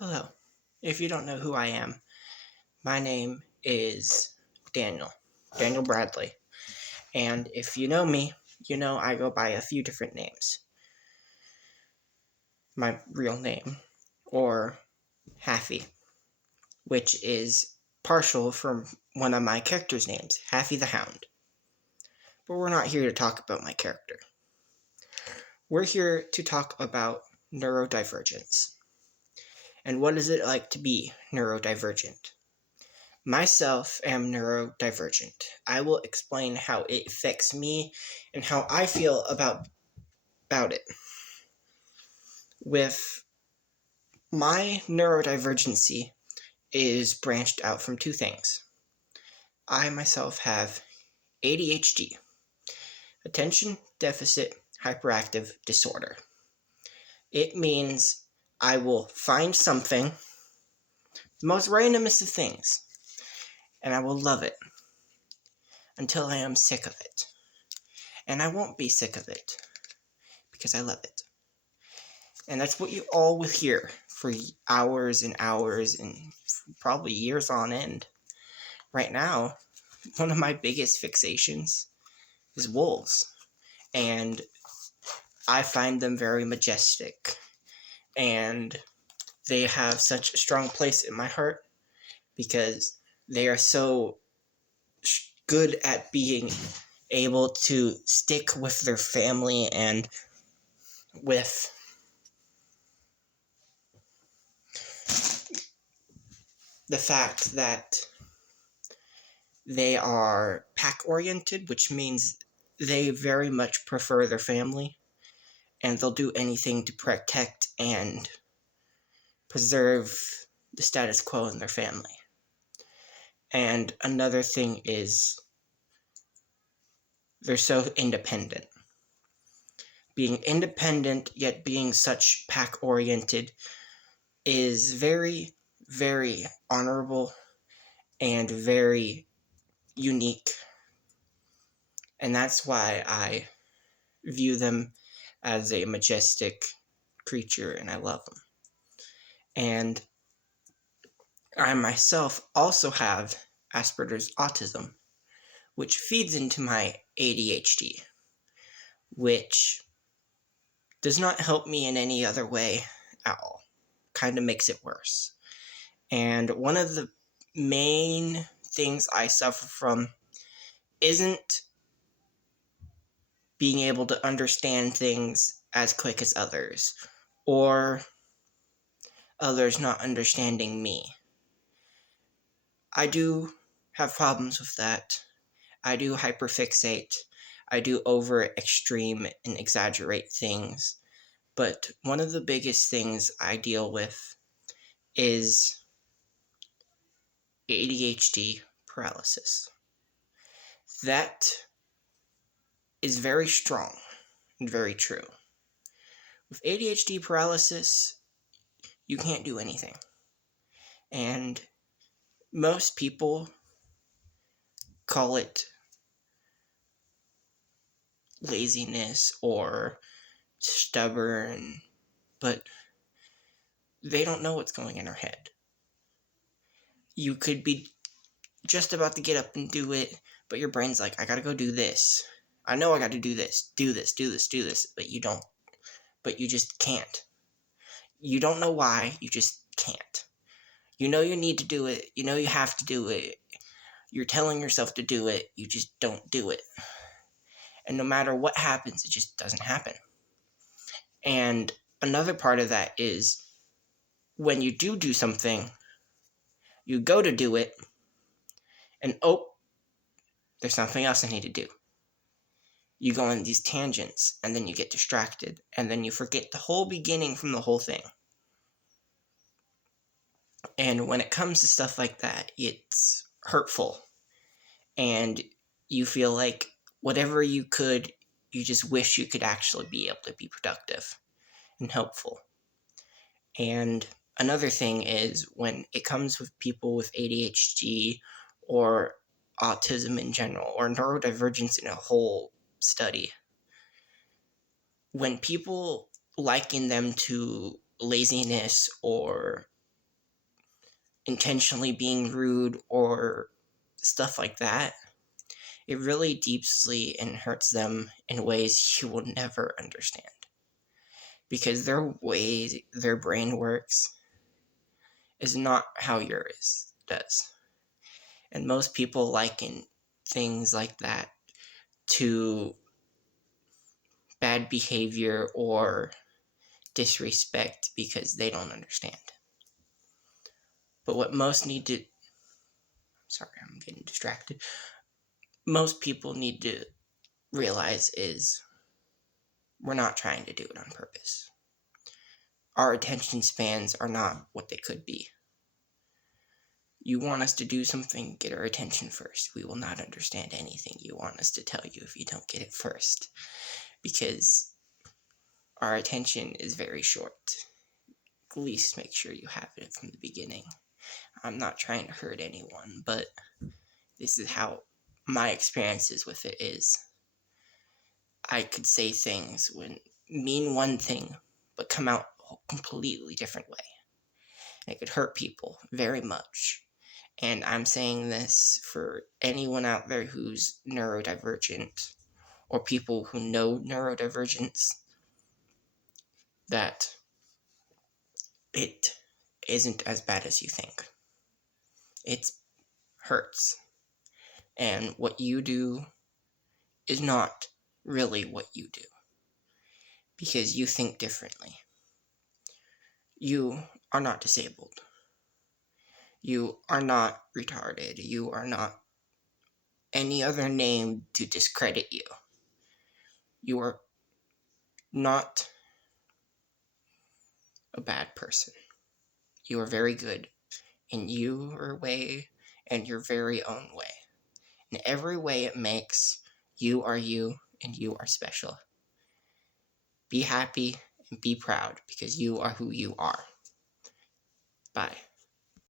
Hello. If you don't know who I am, my name is Daniel Bradley. And if you know me, you know I go by a few different names. My real name, or Haffy, which is partial from one of my character's names, Haffy the Hound. But we're not here to talk about my character. We're here to talk about neurodivergence. And what is it like to be neurodivergent? Myself am neurodivergent. I will explain how it affects me and how I feel about it. With my neurodivergency is branched out from two things. I myself have ADHD, attention deficit hyperactive disorder. It means I will find something, the most randomest of things, and I will love it until I am sick of it. And I won't be sick of it because I love it. And that's what you all will hear for hours and hours and probably years on end. Right now, one of my biggest fixations is wolves. And I find them very majestic. And they have such a strong place in my heart because they are so good at being able to stick with their family and with the fact that they are pack-oriented, which means they very much prefer their family, and they'll do anything to protect and preserve the status quo in their family. And another thing is they're so independent. Being independent, yet being such pack-oriented is very, very honorable and very unique. And that's why I view them as a majestic creature, and I love them. And I myself also have Asperger's autism, which feeds into my ADHD, which does not help me in any other way at all. Kind of makes it worse. And one of the main things I suffer from isn't being able to understand things as quick as others, or others not understanding me. I do have problems with that. I do hyperfixate. I do over extreme and exaggerate things. But one of the biggest things I deal with is ADHD paralysis. That is very strong and very true. With ADHD paralysis, you can't do anything. And most people call it laziness or stubborn, but they don't know what's going in their head. You could be just about to get up and do it, but your brain's like, I gotta go do this. I know I gotta do this, but you don't. But you just can't. You don't know why, you just can't. You know you need to do it, you know you have to do it. You're telling yourself to do it, you just don't do it. And no matter what happens, it just doesn't happen. And another part of that is when you do something, you go to do it, and there's something else I need to do. You go on these tangents, and then you get distracted, and then you forget the whole beginning from the whole thing. And when it comes to stuff like that, it's hurtful. And you feel like whatever you could, you just wish you could actually be able to be productive and helpful. And another thing is when it comes with people with ADHD or autism in general, or neurodivergence in a whole study, when people liken them to laziness or intentionally being rude or stuff like that, it really deeply and hurts them in ways you will never understand. Because their way their brain works is not how yours does. And most people liken things like that to bad behavior or disrespect because they don't understand. But what most need to... Sorry, I'm getting distracted. Most people need to realize is we're not trying to do it on purpose. Our attention spans are not what they could be. You want us to do something, get our attention first. We will not understand anything you want us to tell you if you don't get it first. Because our attention is very short. At least make sure you have it from the beginning. I'm not trying to hurt anyone, but this is how my experiences with it is. I could say things when mean one thing, but come out a completely different way. And it could hurt people very much. And I'm saying this for anyone out there who's neurodivergent, or people who know neurodivergence, that it isn't as bad as you think. It hurts. And what you do is not really what you do. Because you think differently. You are not disabled. You are not retarded. You are not any other name to discredit you. You are not a bad person. You are very good in your way and your very own way. In every way it makes, you are you and you are special. Be happy and be proud because you are who you are. Bye.